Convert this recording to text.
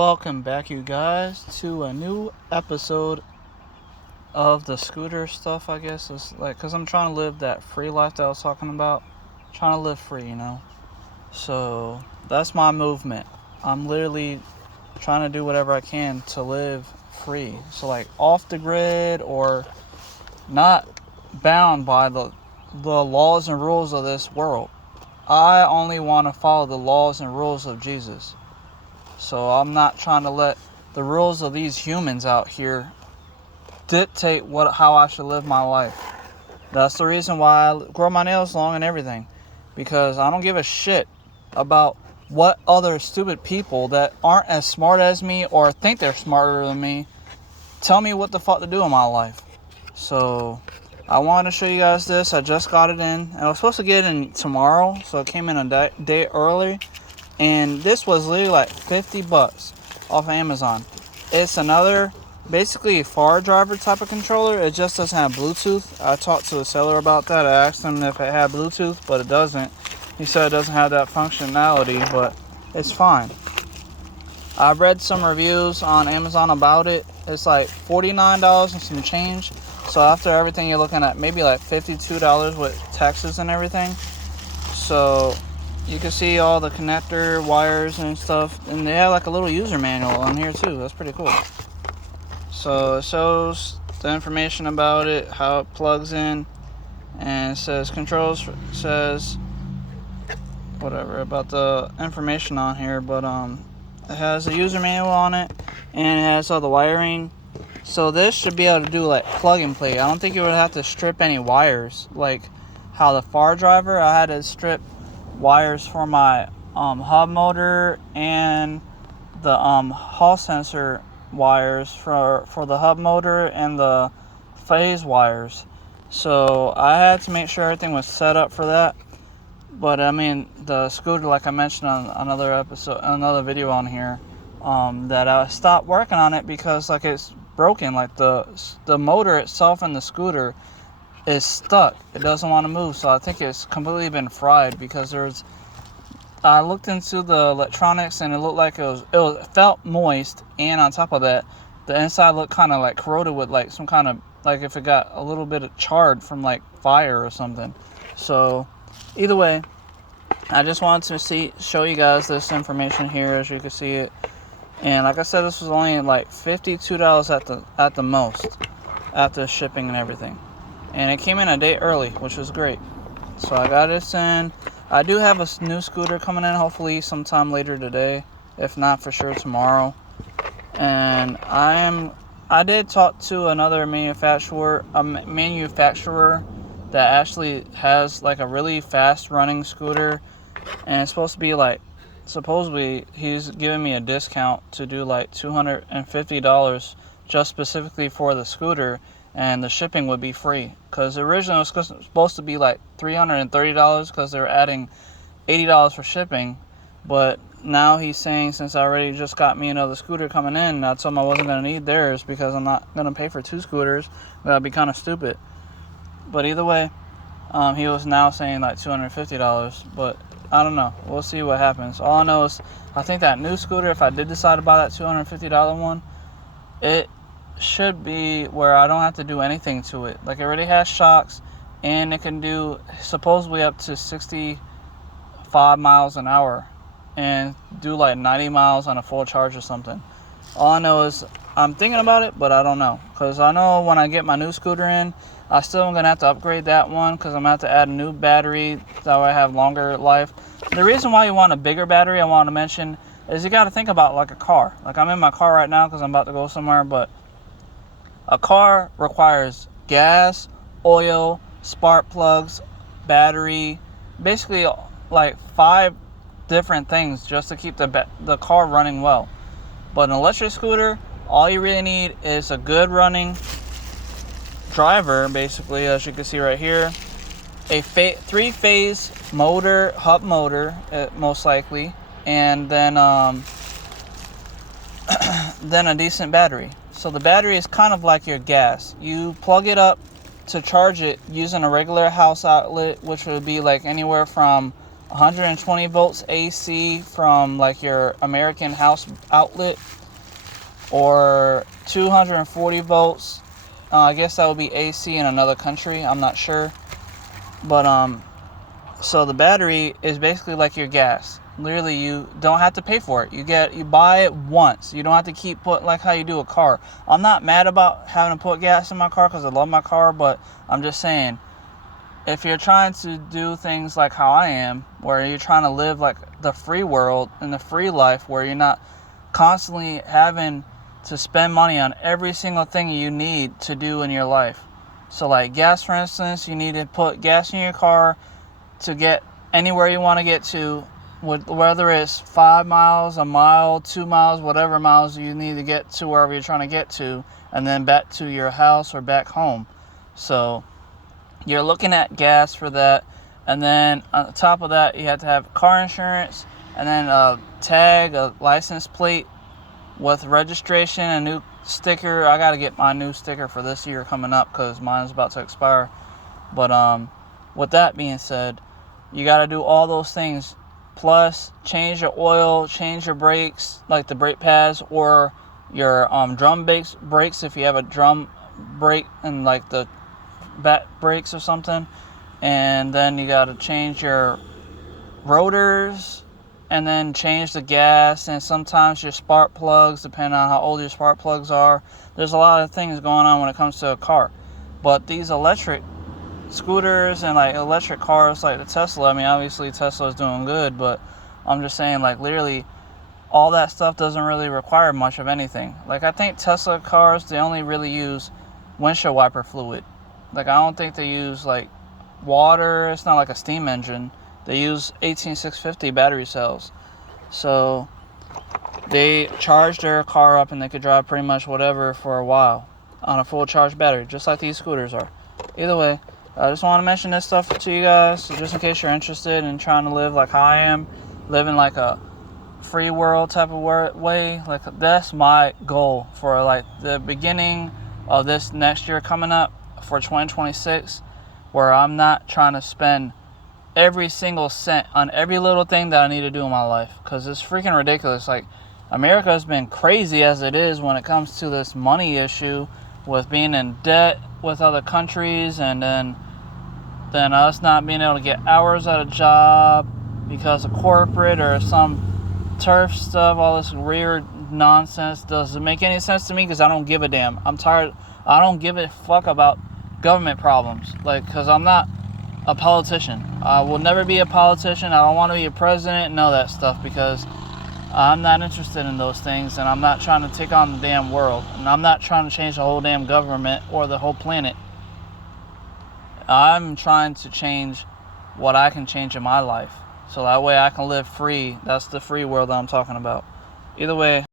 Welcome back, you guys, to a new episode of the scooter stuff. I guess it's like because I'm trying to live that free life that I was talking about. Trying to live free. So that's my movement. I'm literally trying to do whatever I can to live free. So like off the grid or not bound by the laws and rules of this world. I only want to follow the laws and rules of Jesus. So I'm not trying to let the rules of these humans out here dictate how I should live my life. That's the reason why I grow my nails long and everything. Because I don't give a shit about what other stupid people that aren't as smart as me or think they're smarter than me tell me what the fuck to do in my life. So I wanted to show you guys this. I just got it in. I was supposed to get it in tomorrow, so it came in a day early. And this was literally like $50 off of Amazon. It's another, basically a far driver type of controller. It just doesn't have Bluetooth. I talked to the seller about that. I asked him if it had Bluetooth, but it doesn't. He said it doesn't have that functionality, but it's fine. I've read some reviews on Amazon about it. It's like $49 and some change. So after everything, you're looking at maybe like $52 with taxes and everything. So you can see all the connector wires and stuff, and they have like a little user manual on here too. That's pretty cool. So it shows the information about it, how it plugs in, and it says controls, says whatever about the information on here, but it has a user manual on it, and it has all the wiring. So this should be able to do like plug and play. I don't think you would have to strip any wires like how the far driver, I had to strip wires for my hub motor and the hall sensor wires for the hub motor and the phase wires. So I had to make sure everything was set up for that. But I mean, the scooter, like I mentioned on another video on here, that I stopped working on it because like it's broken. Like the motor itself in the scooter is stuck. It doesn't want to move, so I think it's completely been fried because I looked into the electronics and it looked like it felt moist, and on top of that, the inside looked kind of like corroded with like some kind of, like if it got a little bit of charred from like fire or something. So either way, I just wanted to show you guys this information here as you can see it. And like I said, this was only like $52 at the most after shipping and everything. And it came in a day early, which was great. So I got this in. I do have a new scooter coming in, hopefully sometime later today, if not for sure tomorrow. And I did talk to another manufacturer that actually has like a really fast running scooter, and it's supposed to be like, supposedly he's giving me a discount to do like $250 just specifically for the scooter, and the shipping would be free. Because originally it was supposed to be like $330 because they were adding $80 for shipping. But now he's saying, since I already just got me another scooter coming in, I told him I wasn't going to need theirs because I'm not going to pay for two scooters. That would be kind of stupid. But either way, he was now saying like $250. But I don't know. We'll see what happens. All I know is I think that new scooter, if I did decide to buy that $250 one, it should be where I don't have to do anything to it. Like, it already has shocks, and it can do supposedly up to 65 miles an hour and do like 90 miles on a full charge or something. All I know is I'm thinking about it, but I don't know, because I know when I get my new scooter in, I still am going to have to upgrade that one because I'm going to have to add a new battery that way I have longer life. The reason why you want a bigger battery, I want to mention, is you got to think about like a car. Like, I'm in my car right now because I'm about to go somewhere, but a car requires gas, oil, spark plugs, battery, basically like 5 different things just to keep the car running well. But an electric scooter, all you really need is a good running driver, basically, as you can see right here. A 3-phase motor, hub motor, most likely, and then then a decent battery. So the battery is kind of like your gas. You plug it up to charge it using a regular house outlet, which would be like anywhere from 120 volts AC from like your American house outlet, or 240 volts. I guess that would be AC in another country. I'm not sure. But so the battery is basically like your gas. Literally, you don't have to pay for it. You buy it once. You don't have to keep put like how you do a car. I'm not mad about having to put gas in my car because I love my car, but I'm just saying, if you're trying to do things like how I am, where you're trying to live like the free world and the free life, where you're not constantly having to spend money on every single thing you need to do in your life. So like gas, for instance, you need to put gas in your car to get anywhere you want to get to, whether it's 5 miles, a mile, 2 miles, whatever miles you need to get to wherever you're trying to get to, and then back to your house or back home. So you're looking at gas for that. And then on top of that, you have to have car insurance, and then a tag, a license plate with registration, a new sticker. I got to get my new sticker for this year coming up because mine is about to expire. But with that being said, you got to do all those things. Plus, change your oil, change your brakes, like the brake pads, or your drum brakes if you have a drum brake and like the back brakes or something. And then you got to change your rotors, and then change the gas, and sometimes your spark plugs, depending on how old your spark plugs are. There's a lot of things going on when it comes to a car. But these electric scooters and like electric cars like the Tesla, I mean, obviously Tesla is doing good, but I'm just saying, like, literally all that stuff doesn't really require much of anything. Like, I think Tesla cars, they only really use windshield wiper fluid. Like, I don't think they use like water. It's not like a steam engine. They use 18650 battery cells. So they charge their car up and they could drive pretty much whatever for a while on a full charge battery, just like these scooters are. Either way, I just want to mention this stuff to you guys, just in case you're interested in trying to live like how I am, living like a free world type of way. Like, that's my goal for like the beginning of this next year coming up for 2026, where I'm not trying to spend every single cent on every little thing that I need to do in my life, because it's freaking ridiculous. Like, America has been crazy as it is when it comes to this money issue, with being in debt with other countries, and then us not being able to get hours at a job because of corporate or some turf stuff. All this weird nonsense doesn't make any sense to me, because I don't give a damn. I'm tired. I don't give a fuck about government problems, like, because I'm not a politician. I will never be a politician. I don't want to be a president and all that stuff, because I'm not interested in those things, and I'm not trying to take on the damn world, and I'm not trying to change the whole damn government or the whole planet. I'm trying to change what I can change in my life, so that way I can live free. That's the free world that I'm talking about. Either way,